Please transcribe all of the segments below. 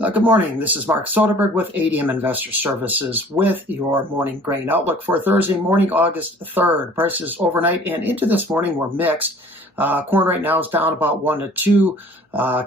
Good morning. This is Mark Soderberg with ADM Investor Services with your morning grain outlook for Thursday morning, August 3rd. Prices overnight and into this morning were mixed. Corn right now is down about 1 to 2.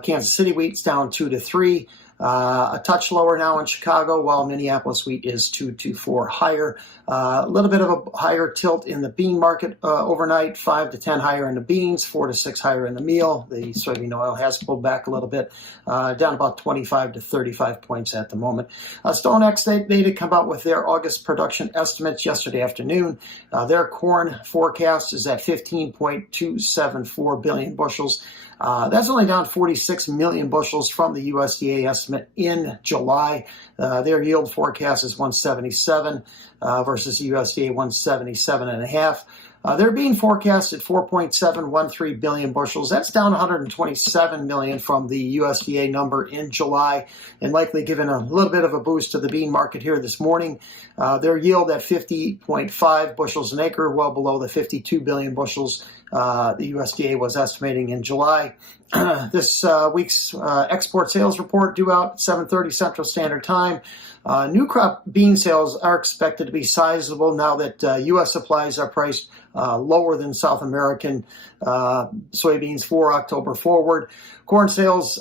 Kansas City wheat's down 2 to 3. A touch lower now in Chicago, while Minneapolis wheat is 2 to 4 higher. A little bit of a higher tilt in the bean market overnight, 5 to 10 higher in the beans, 4 to 6 higher in the meal. The soybean oil has pulled back a little bit, down about 25 to 35 points at the moment. StoneX, they did come out with their August production estimates yesterday afternoon. Their corn forecast is at 15.274 billion bushels. That's only down 46 million bushels from the USDA estimate in July. Their yield forecast is 177 versus USDA 177.5. They're being forecast at 4.713 billion bushels. That's down 127 million from the USDA number in July, and likely given a little bit of a boost to the bean market here this morning. Their yield at 50.5 bushels an acre, well below the 52 billion bushels the USDA was estimating in July. This week's export sales report due out at 7:30 Central Standard Time. New crop bean sales are expected to be sizable now that U.S. supplies are priced lower than South American soybeans for October forward. Corn sales,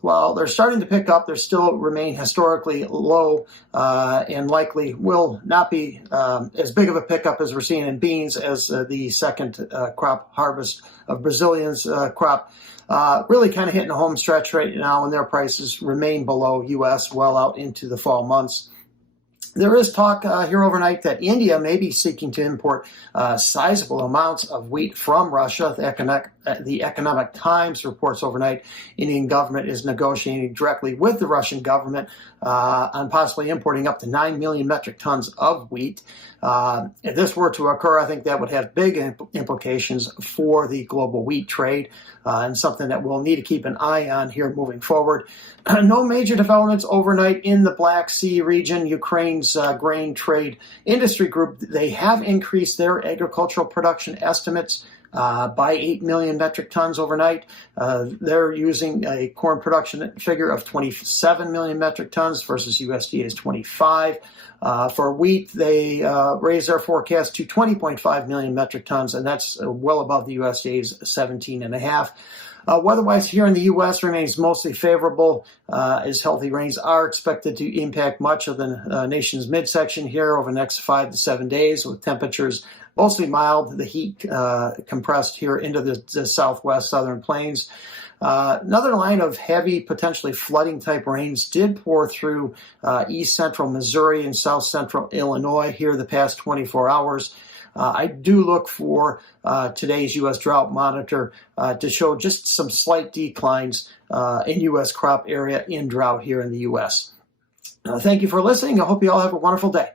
while they're starting to pick up, they still remain historically low and likely will not be as big of a pickup as we're seeing in beans as the second crop harvest of Brazilians crop. Really kind of hitting a home stretch right now, and their prices remain below U.S. well out into the fall months. There is talk here overnight that India may be seeking to import sizable amounts of wheat from Russia. The Economic Times reports overnight Indian government is negotiating directly with the Russian government on possibly importing up to 9 million metric tons of wheat. If this were to occur, I think that would have big implications for the global wheat trade and something that we'll need to keep an eye on here moving forward. No major developments overnight in the Black Sea region. Ukraine's grain trade industry group, they have increased their agricultural production estimates by 8 million metric tons overnight. They're using a corn production figure of 27 million metric tons versus USDA's 25. For wheat, they raised their forecast to 20.5 million metric tons, and that's well above the USDA's 17.5. Weather-wise here in the U.S. remains mostly favorable as healthy rains are expected to impact much of the nation's midsection here over the next 5 to 7 days, with temperatures mostly mild, the heat compressed here into the southwest southern plains. Another line of heavy, potentially flooding type rains did pour through east central Missouri and south central Illinois here the past 24 hours. I do look for today's U.S. drought monitor to show just some slight declines in U.S. crop area in drought here in the U.S. Thank you for listening. I hope you all have a wonderful day.